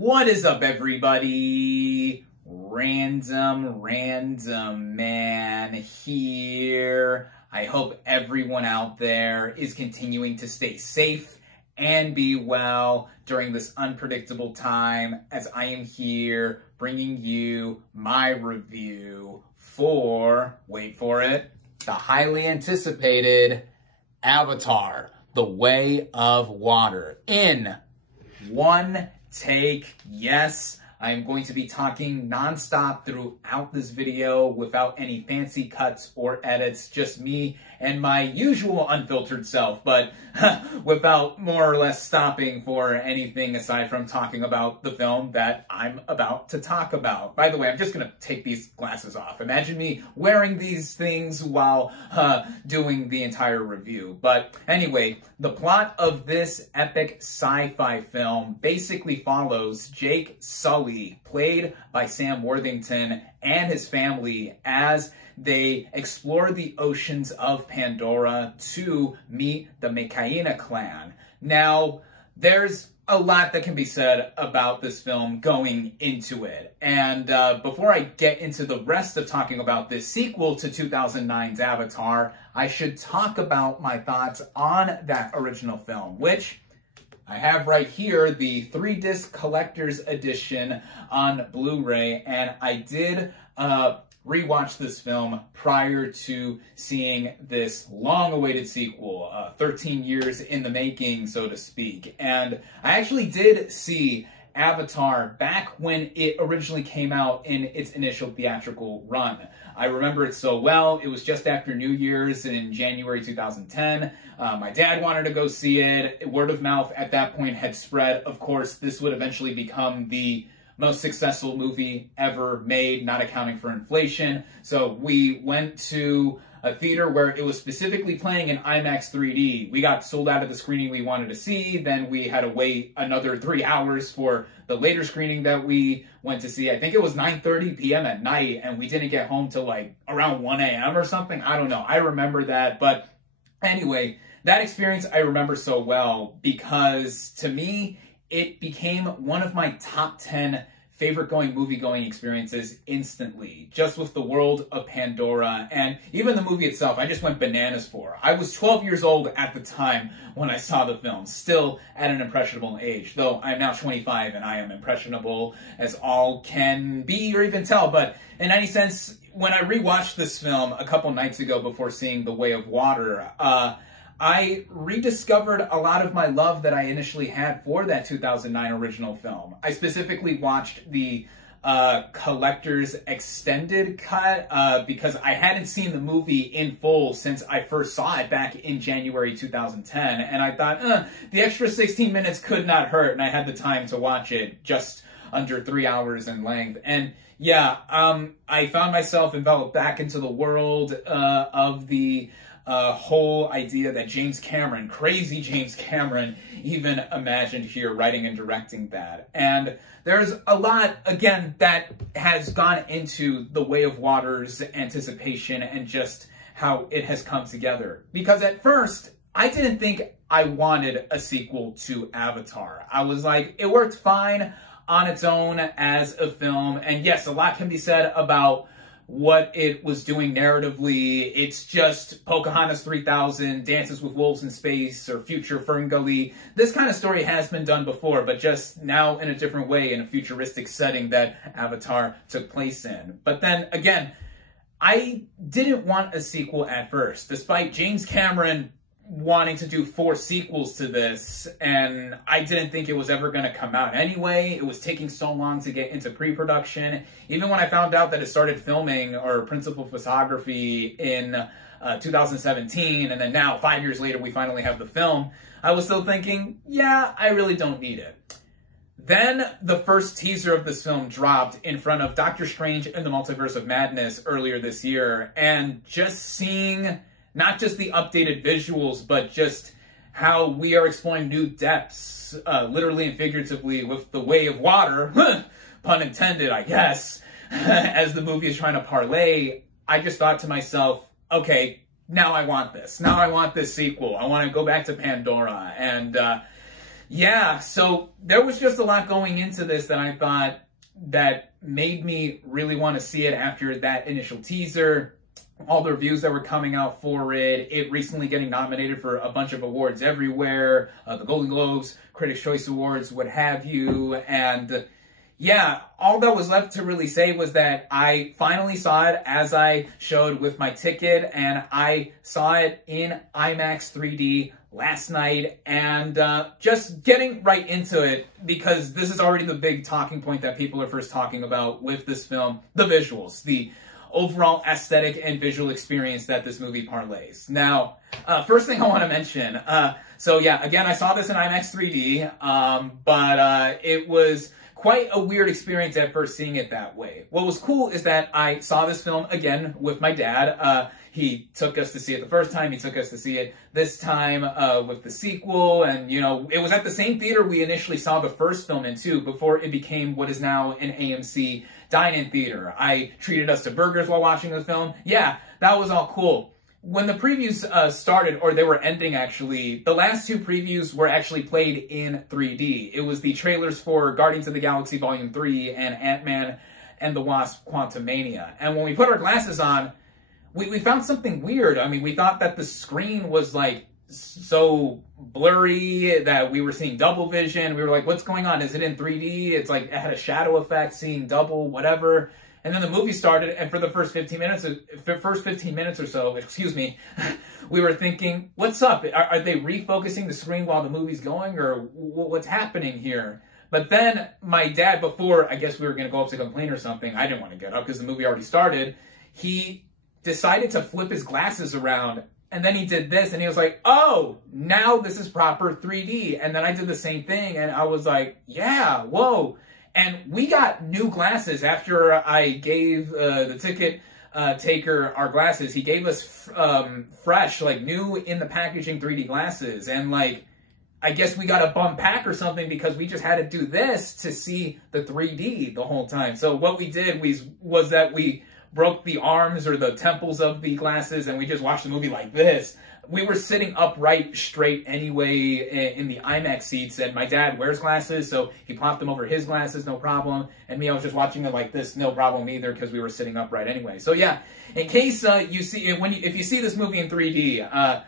What is up, everybody? Random Man here. I hope everyone out there is continuing to stay safe and be well during this unpredictable time, as I am here bringing you my review for, wait for it, the highly anticipated Avatar: The Way of Water in one take. Yes, I'm going to be talking nonstop throughout this video without any fancy cuts or edits, just me and my usual unfiltered self, but without more or less stopping for anything aside from talking about the film that I'm about to talk about. By the way, I'm just going to take these glasses off. Imagine me wearing these things while doing the entire review. But anyway, the plot of this epic sci-fi film basically follows Jake Sully, played by Sam Worthington, and his family as they explore the oceans of Pandora to meet the Mekaina clan. Now, there's a lot that can be said about this film going into it. And before I get into the rest of talking about this sequel to 2009's Avatar, I should talk about my thoughts on that original film, which I have right here, the 3-disc collector's edition on Blu-ray, and I did rewatch this film prior to seeing this long-awaited sequel, 13 years in the making, so to speak. And I actually did see Avatar back when it originally came out in its initial theatrical run. I remember it so well. It was just after New Year's in January 2010. My dad wanted to go see it. Word of mouth at that point had spread. Of course, this would eventually become the most successful movie ever made, not accounting for inflation. So we went to a theater where it was specifically playing in IMAX 3D. We got sold out of the screening we wanted to see. Then we had to wait another 3 hours for the later screening that we went to see. I think it was 9:30 p.m. at night, and we didn't get home till like around 1 a.m. or something. I don't know. I remember that. But anyway, that experience I remember so well because to me, it became one of my top 10 favorite movie-going experiences instantly, just with the world of Pandora, and even the movie itself, I just went bananas for. I was 12 years old at the time when I saw the film, still at an impressionable age, though I'm now 25 and I am impressionable as all can be or even tell. But in any sense, when I rewatched this film a couple nights ago before seeing The Way of Water, I rediscovered a lot of my love that I initially had for that 2009 original film. I specifically watched the collector's extended cut because I hadn't seen the movie in full since I first saw it back in January 2010. And I thought, the extra 16 minutes could not hurt, and I had the time to watch it, just under 3 hours in length. And yeah, I found myself enveloped back into the world of the whole idea that James Cameron, crazy James Cameron, even imagined here, writing and directing that. And there's a lot, again, that has gone into The Way of Water's anticipation and just how it has come together. Because at first, I didn't think I wanted a sequel to Avatar. I was like, it worked fine on its own as a film. And yes, a lot can be said about what it was doing narratively. It's just Pocahontas 3000, Dances with Wolves in Space, or Future Ferngully. This kind of story has been done before, but just now in a different way, in a futuristic setting that Avatar took place in. But then again, I didn't want a sequel at first, despite James Cameron wanting to do 4 sequels to this, and I didn't think it was ever going to come out anyway. It was taking so long to get into pre-production. Even when I found out that it started filming or principal photography in 2017, and then now, 5 years later, we finally have the film, I was still thinking, yeah, I really don't need it. Then the first teaser of this film dropped in front of Doctor Strange and the Multiverse of Madness earlier this year, and just seeing not just the updated visuals, but just how we are exploring new depths, literally and figuratively, with The Way of Water, pun intended, I guess, as the movie is trying to parlay. I just thought to myself, okay, now I want this. Now I want this sequel. I want to go back to Pandora. And Yeah, so there was just a lot going into this that I thought that made me really want to see it after that initial teaser, all the reviews that were coming out for it, it recently getting nominated for a bunch of awards everywhere, the Golden Globes, Critics' Choice Awards, what have you, and yeah, all that was left to really say was that I finally saw it as I showed with my ticket, and I saw it in IMAX 3D last night, and just getting right into it, because this is already the big talking point that people are first talking about with this film, the visuals, the overall aesthetic and visual experience that this movie parlays. Now, first thing I want to mention, so yeah, again, I saw this in IMAX 3D, but it was quite a weird experience at first seeing it that way. What was cool is that I saw this film again with my dad. He took us to see it the first time. He took us to see it this time with the sequel. And, you know, it was at the same theater we initially saw the first film in too, before it became what is now an AMC dine-in theater. I treated us to burgers while watching the film. Yeah, that was all cool. When the previews started, or they were ending actually, the last two previews were actually played in 3D. It was the trailers for Guardians of the Galaxy Volume 3 and Ant-Man and the Wasp: Quantumania. And when we put our glasses on, we found something weird. I mean, we thought that the screen was like so blurry that we were seeing double vision. We were like, what's going on? Is it in 3D? It's like it had a shadow effect, seeing double, whatever. And then the movie started, and for the first 15 minutes or so, excuse me, we were thinking, what's up? Are they refocusing the screen while the movie's going, or what's happening here? But then my dad, before I guess we were going to go up to complain or something, I didn't want to get up because the movie already started, he decided to flip his glasses around, and then he did this, and he was like, oh, now this is proper 3D. And then I did the same thing, and I was like, yeah, whoa. And we got new glasses after I gave the ticket taker our glasses. He gave us fresh, like new in the packaging 3D glasses. And like, I guess we got a bum pack or something because we just had to do this to see the 3D the whole time. So what we did was that we broke the arms or the temples of the glasses and we just watched the movie like this. We were sitting upright straight anyway in the IMAX seats, and my dad wears glasses, so he plopped them over his glasses, no problem. And me, I was just watching it like this, no problem either, because we were sitting upright anyway. So yeah, in case you see, if you see this movie in 3D,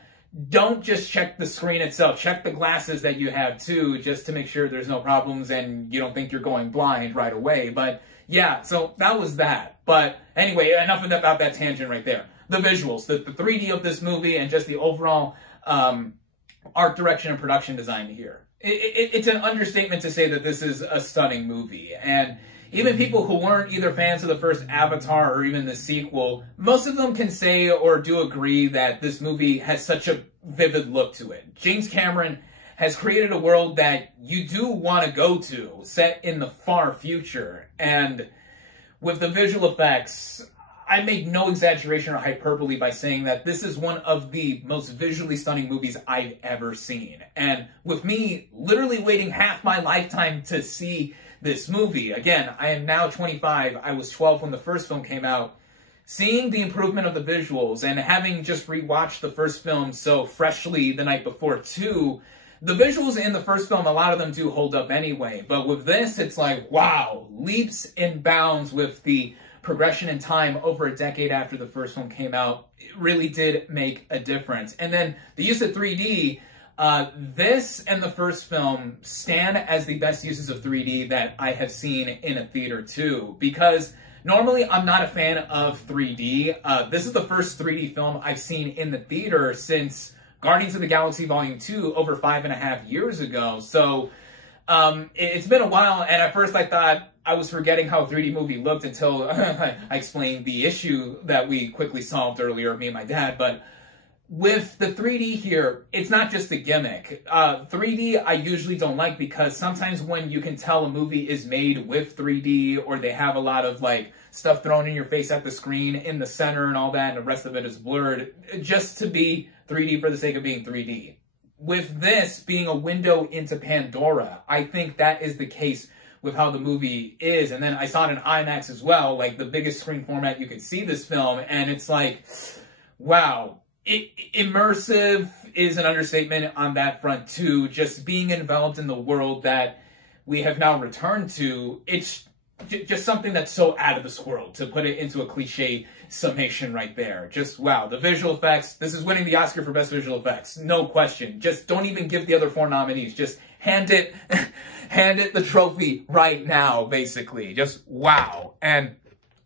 don't just check the screen itself. Check the glasses that you have too, just to make sure there's no problems and you don't think you're going blind right away. But yeah, so that was that. But anyway, enough about that tangent right there. The visuals, the 3D of this movie, and just the overall art direction and production design here. It's an understatement to say that this is a stunning movie. And even people who weren't either fans of the first Avatar or even the sequel, most of them can say or do agree that this movie has such a vivid look to it. James Cameron has created a world that you do want to go to, set in the far future. And with the visual effects, I make no exaggeration or hyperbole by saying that this is one of the most visually stunning movies I've ever seen. And with me literally waiting half my lifetime to see this movie, again, I am now 25, I was 12 when the first film came out, seeing the improvement of the visuals and having just rewatched the first film so freshly the night before too, the visuals in the first film, a lot of them do hold up anyway. But with this, it's like, wow, leaps and bounds with the progression in time over a decade after the first film came out. It really did make a difference. And then the use of 3D, this and the first film stand as the best uses of 3D that I have seen in a theater too, because normally I'm not a fan of 3D. This is the first 3D film I've seen in the theater since Guardians of the Galaxy Volume 2 over 5.5 years ago. So it's been a while, and at first I thought I was forgetting how a 3D movie looked until I explained the issue that we quickly solved earlier, me and my dad. But with the 3D here, it's not just a gimmick. 3D I usually don't like because sometimes when you can tell a movie is made with 3D, or they have a lot of like stuff thrown in your face at the screen in the center and all that, and the rest of it is blurred, just to be 3D for the sake of being 3D. With this being a window into Pandora, I think that is the case with how the movie is. And then I saw it in IMAX as well, like the biggest screen format you could see this film, and it's like, wow, Immersive is an understatement on that front too. Just being enveloped in the world that we have now returned to, it's just something that's so out of this world, to put it into a cliche summation right there. Just wow, the visual effects, this is winning the Oscar for best visual effects, no question. Just don't even give the other 4 nominees, just hand it the trophy right now, basically. Just wow. And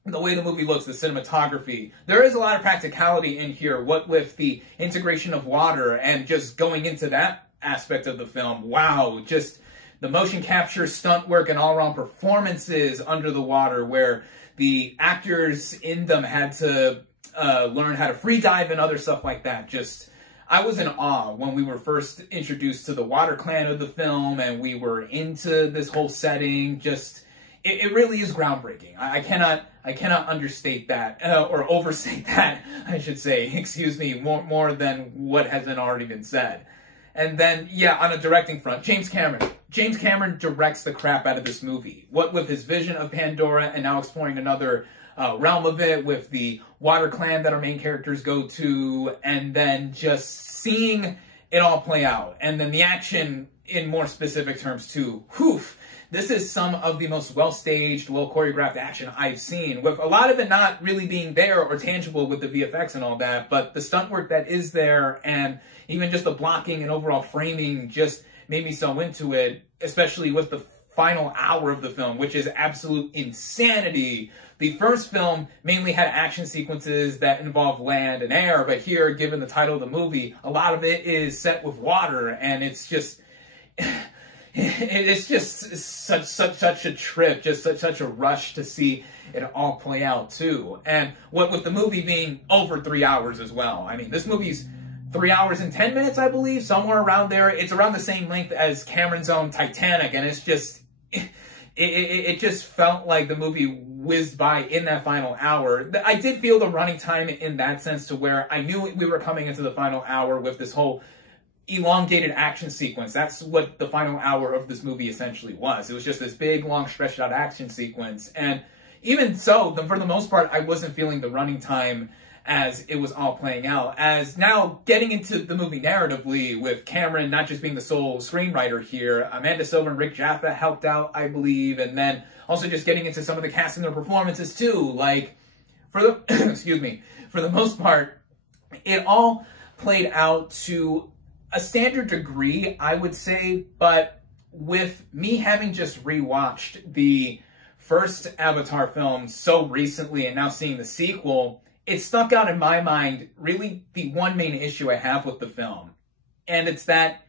the way the movie looks, the cinematography, there is a lot of practicality in here, what with the integration of water and just going into that aspect of the film. Wow, just the motion capture, stunt work, and all-around performances under the water, where the actors in them had to learn how to free dive and other stuff like that. Just, I was in awe when we were first introduced to the water clan of the film and we were into this whole setting. Just, it really is groundbreaking. I cannot understate that, or overstate that, I should say, excuse me, more than what hasn't already been said. And then, yeah, on a directing front, James Cameron. James Cameron directs the crap out of this movie. What with his vision of Pandora and now exploring another realm of it with the water clan that our main characters go to, and then just seeing it all play out. And then the action in more specific terms too. Whew. This is some of the most well-staged, well-choreographed action I've seen, with a lot of it not really being there or tangible with the VFX and all that, but the stunt work that is there and even just the blocking and overall framing just made me so into it, especially with the final hour of the film, which is absolute insanity. The first film mainly had action sequences that involve land and air, but here, given the title of the movie, a lot of it is set with water, and it's just... it's just such a trip, just such a rush to see it all play out too. And what with the movie being over 3 hours as well. I mean, this movie's 3 hours and 10 minutes, I believe, somewhere around there. It's around the same length as Cameron's own Titanic, and it's just, it just felt like the movie whizzed by in that final hour. I did feel the running time in that sense, to where I knew we were coming into the final hour with this whole elongated action sequence. That's what the final hour of this movie essentially was. It was just this big, long, stretched out action sequence. And even so, for the most part, I wasn't feeling the running time as it was all playing out. As now getting into the movie narratively, with Cameron not just being the sole screenwriter here, Amanda Silver and Rick Jaffa helped out, I believe, and then also just getting into some of the cast and their performances too. Like, for the, excuse me, for the most part, it all played out to a standard degree, I would say, but with me having just rewatched the first Avatar film so recently and now seeing the sequel, it stuck out in my mind really the one main issue I have with the film. And it's that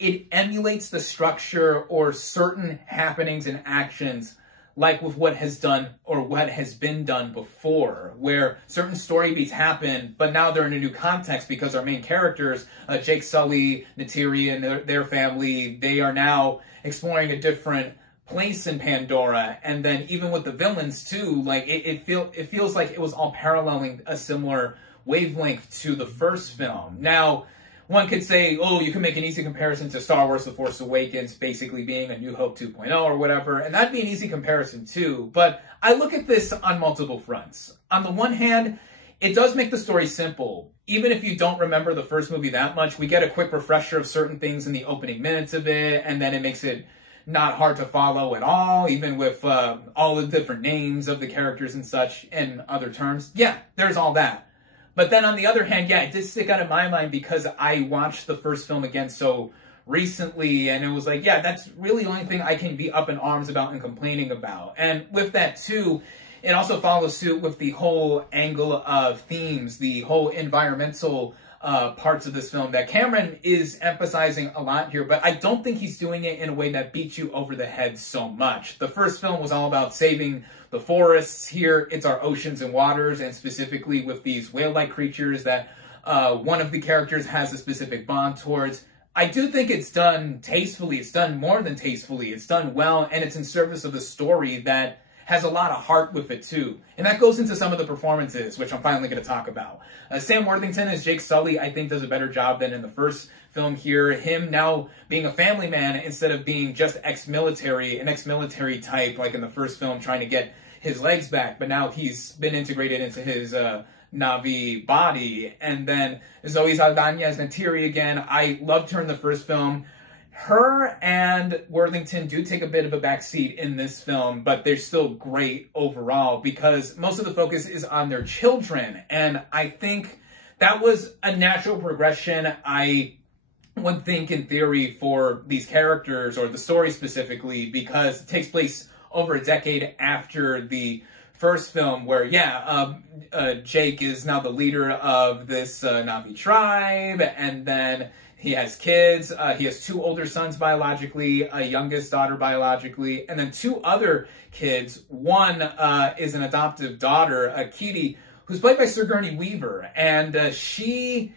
it emulates the structure or certain happenings and actions like with what has done or what has been done before, where certain story beats happen, but now they're in a new context because our main characters, Jake Sully, Neytiri, and their family, they are now exploring a different place in Pandora. And then even with the villains too, like it feels like it was all paralleling a similar wavelength to the first film. Now, one could say, oh, you can make an easy comparison to Star Wars The Force Awakens basically being a New Hope 2.0 or whatever, and that'd be an easy comparison too. But I look at this on multiple fronts. On the one hand, it does make the story simple. Even if you don't remember the first movie that much, we get a quick refresher of certain things in the opening minutes of it, and then it makes it not hard to follow at all, even with all the different names of the characters and such in other terms. Yeah, there's all that. But then on the other hand, yeah, it did stick out in my mind because I watched the first film again so recently, and it was like, yeah, that's really the only thing I can be up in arms about and complaining about. And with that too, it also follows suit with the whole angle of themes, the whole environmental parts of this film that Cameron is emphasizing a lot here, but I don't think he's doing it in a way that beats you over the head so much. The first film was all about saving the forests. Here, it's our oceans and waters, and specifically with these whale-like creatures that one of the characters has a specific bond towards. I do think it's done tastefully. It's done more than tastefully. It's done well, and it's in service of the story that has a lot of heart with it too. And that goes into some of the performances, which I'm finally going to talk about. Sam Worthington as Jake Sully, I think, does a better job than in the first film here. Him now being a family man instead of being just ex-military, an ex-military type like in the first film trying to get his legs back. But now he's been integrated into his Na'vi body. And then Zoe Saldana as Neytiri again. I loved her in the first film. Her and Worthington do take a bit of a backseat in this film, but they're still great overall because most of the focus is on their children. And I think that was a natural progression, I would think, in theory, for these characters, or the story specifically, because it takes place over a decade after the first film where, Jake is now the leader of this Na'vi tribe, and then he has kids. He has 2 older sons biologically, a youngest daughter biologically, and then 2 other kids. One is an adoptive daughter, Kitty, who's played by Sigourney Weaver, and she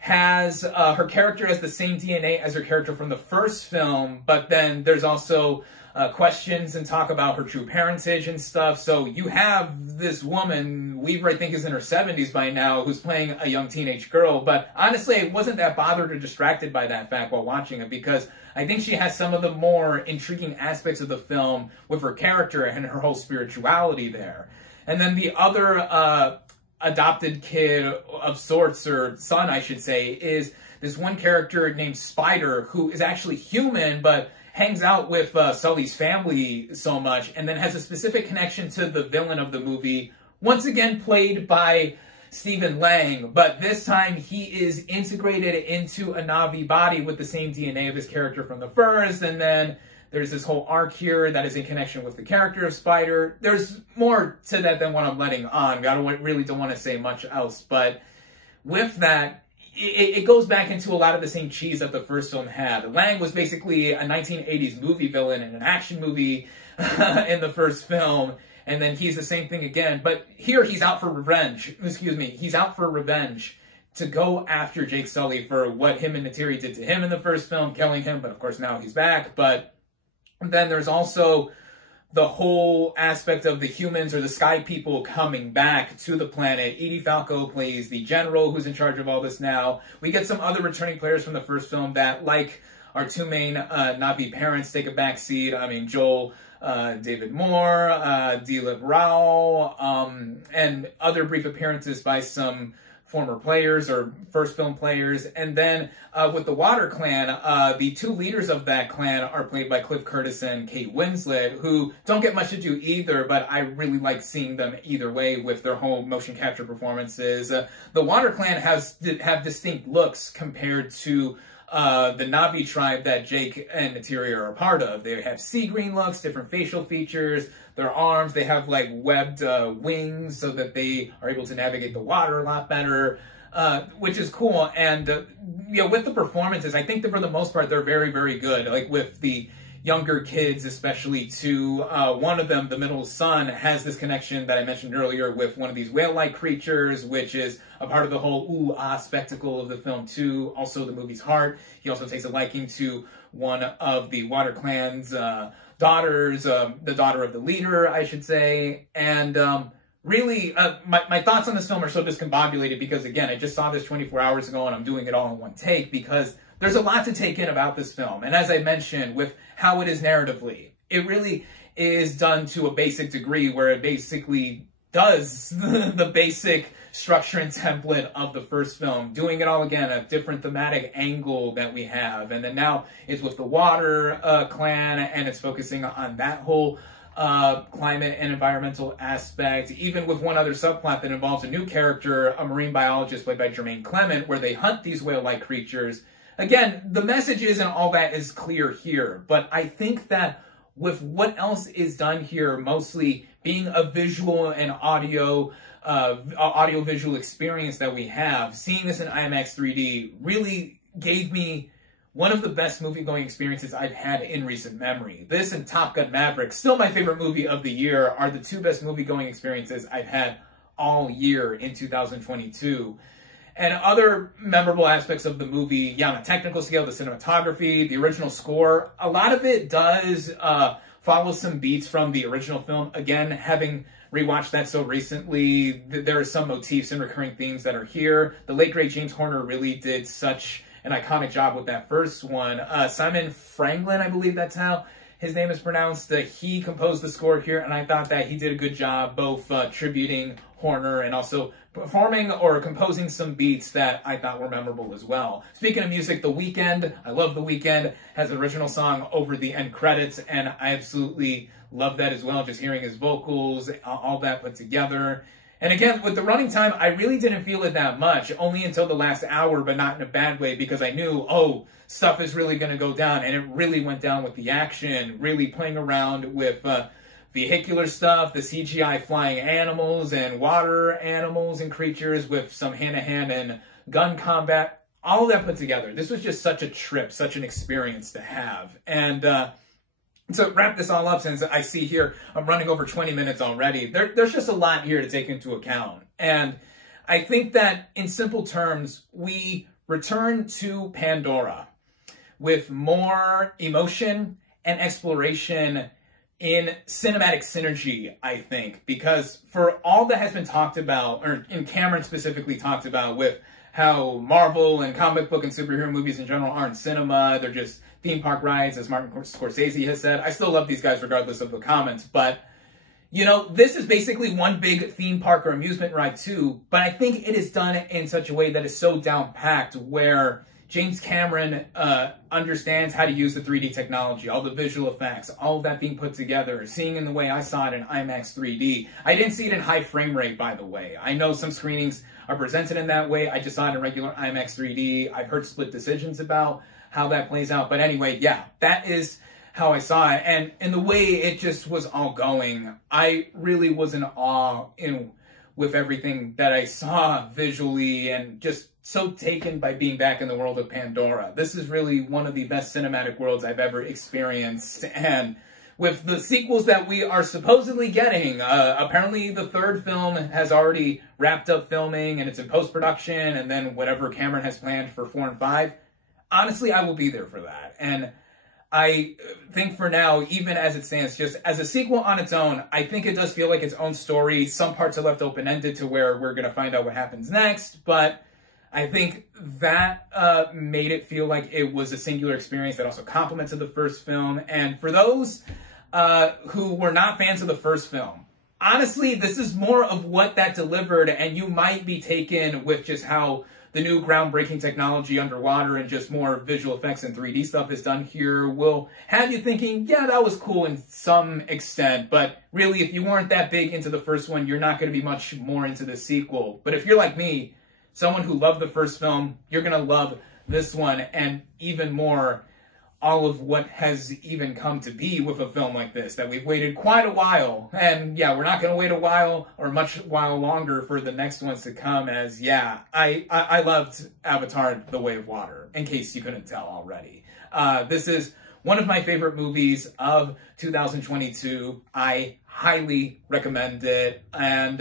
has, her character has the same DNA as her character from the first film, but then there's also questions and talk about her true parentage and stuff. So you have this woman, Weaver I think is in her 70s by now, who's playing a young teenage girl. But honestly, I wasn't that bothered or distracted by that fact while watching it, because I think she has some of the more intriguing aspects of the film with her character and her whole spirituality there. And then the other adopted kid of sorts, or son I should say, is this one character named Spider, who is actually human, but hangs out with Sully's family so much, and then has a specific connection to the villain of the movie, once again played by Stephen Lang, but this time he is integrated into a Na'vi body with the same DNA of his character from the first, and then there's this whole arc here that is in connection with the character of Spider. There's more to that than what I'm letting on. Really don't want to say much else, but with that, it goes back into a lot of the same cheese that the first film had. Lang was basically a 1980s movie villain in an action movie in the first film, and then he's the same thing again. But here he's out for revenge. He's out for revenge to go after Jake Sully for what him and Neytiri did to him in the first film, killing him, but of course now he's back. But then there's also the whole aspect of the humans, or the sky people, coming back to the planet. Edie Falco plays the general who's in charge of all this now. We get some other returning players from the first film that, like our 2 main Na'vi parents, take a backseat. I mean, Joel David Moore, Dilip Rao, and other brief appearances by some former players or first film players. And then with the Water Clan, the 2 leaders of that clan are played by Cliff Curtis and Kate Winslet, who don't get much to do either, but I really like seeing them either way with their whole motion capture performances. The Water Clan have distinct looks compared to the Na'vi tribe that Jake and Neytiri are a part of. They have sea green looks, different facial features, their arms, they have like webbed wings so that they are able to navigate the water a lot better, which is cool. And with the performances, I think that for the most part, they're very, very good. Like with the younger kids, especially too. One of them, the middle son, has this connection that I mentioned earlier with one of these whale-like creatures, which is a part of the whole ooh-ah spectacle of the film too. Also the movie's heart. He also takes a liking to one of the Water Clan's daughters, the daughter of the leader, I should say. And really, my thoughts on this film are so discombobulated because, again, I just saw this 24 hours ago and I'm doing it all in one take because there's a lot to take in about this film. And as I mentioned, with how it is narratively, it really is done to a basic degree where it basically does the basic structure and template of the first film, doing it all again, a different thematic angle that we have. And then now it's with the Water Clan, and it's focusing on that whole climate and environmental aspect, even with one other subplot that involves a new character, a marine biologist played by Jermaine Clement, where they hunt these whale-like creatures. Again, the messages and all that is clear here, but I think that with what else is done here, mostly being a visual and audio-visual experience that we have, seeing this in IMAX 3D really gave me one of the best movie-going experiences I've had in recent memory. This and Top Gun Maverick, still my favorite movie of the year, are the 2 best movie-going experiences I've had all year in 2022. And other memorable aspects of the movie, on a technical scale, the cinematography, the original score, a lot of it does follow some beats from the original film. Again, having rewatched that so recently, there are some motifs and recurring themes that are here. The late, great James Horner really did such an iconic job with that first one. Simon Franklin, I believe that's how his name is pronounced. He composed the score here, and I thought that he did a good job both tributing Horner and also performing or composing some beats that I thought were memorable as well. Speaking of music, The Weeknd, I love The Weeknd, has an original song over the end credits, and I absolutely love that as well, just hearing his vocals, all that put together. And again, with the running time, I really didn't feel it that much, only until the last hour, but not in a bad way, because I knew, oh, stuff is really going to go down, and it really went down with the action, really playing around with vehicular stuff, the CGI flying animals and water animals and creatures with some hand-to-hand and gun combat, all of that put together. This was just such a trip, such an experience to have. And to wrap this all up, since I see here I'm running over 20 minutes already, there's just a lot here to take into account. And I think that in simple terms, we return to Pandora with more emotion and exploration in cinematic synergy, I think, because for all that has been talked about, or in Cameron specifically talked about, with how Marvel and comic book and superhero movies in general aren't cinema, they're just theme park rides, as Martin Scorsese has said. I still love these guys regardless of the comments, but, you know, this is basically one big theme park or amusement ride too, but I think it is done in such a way that is so down-packed, where James Cameron understands how to use the 3D technology, all the visual effects, all of that being put together, seeing in the way I saw it in IMAX 3D. I didn't see it in high frame rate, by the way. I know some screenings are presented in that way. I just saw it in regular IMAX 3D. I've heard split decisions about how that plays out. But anyway, yeah, that is how I saw it. And in the way it just was all going, I really was in awe with everything that I saw visually, and just so taken by being back in the world of Pandora. This is really one of the best cinematic worlds I've ever experienced. And with the sequels that we are supposedly getting, apparently the third film has already wrapped up filming and it's in post-production, and then whatever Cameron has planned for 4 and 5, honestly, I will be there for that. And I think for now, even as it stands, just as a sequel on its own, I think it does feel like its own story. Some parts are left open-ended to where we're going to find out what happens next, but I think that made it feel like it was a singular experience that also complemented the first film. And for those who were not fans of the first film, honestly, this is more of what that delivered, and you might be taken with just how the new groundbreaking technology underwater and just more visual effects and 3D stuff is done here will have you thinking, yeah, that was cool in some extent, but really, if you weren't that big into the first one, you're not going to be much more into the sequel. But if you're like me, someone who loved the first film, you're going to love this one, and even more, all of what has even come to be with a film like this, that we've waited quite a while. And yeah, we're not going to wait a while or much while longer for the next ones to come, as yeah, I loved Avatar: The Way of Water, in case you couldn't tell already. This is one of my favorite movies of 2022. I highly recommend it. And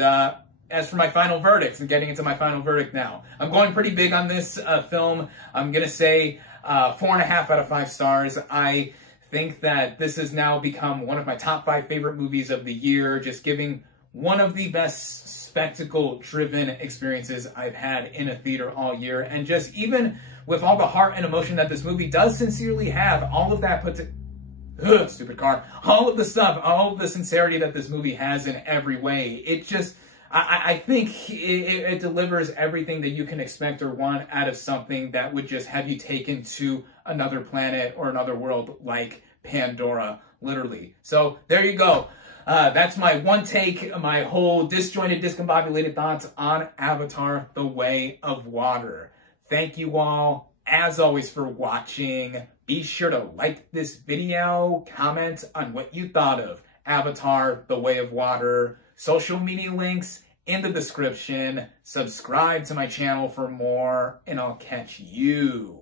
as for my final verdict, and getting into my final verdict now, I'm going pretty big on this film. I'm going to say 4.5 out of 5 stars. I think that this has now become one of my top 5 favorite movies of the year, just giving one of the best spectacle-driven experiences I've had in a theater all year. And just even with all the heart and emotion that this movie does sincerely have, all of that put to... stupid car. All of the stuff, all of the sincerity that this movie has in every way, it just... I think it delivers everything that you can expect or want out of something that would just have you taken to another planet or another world like Pandora, literally. So there you go. That's my one take, my whole disjointed, discombobulated thoughts on Avatar: The Way of Water. Thank you all, as always, for watching. Be sure to like this video, comment on what you thought of Avatar: The Way of Water. Social media links in the description. Subscribe to my channel for more, and I'll catch you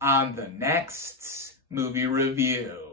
on the next movie review.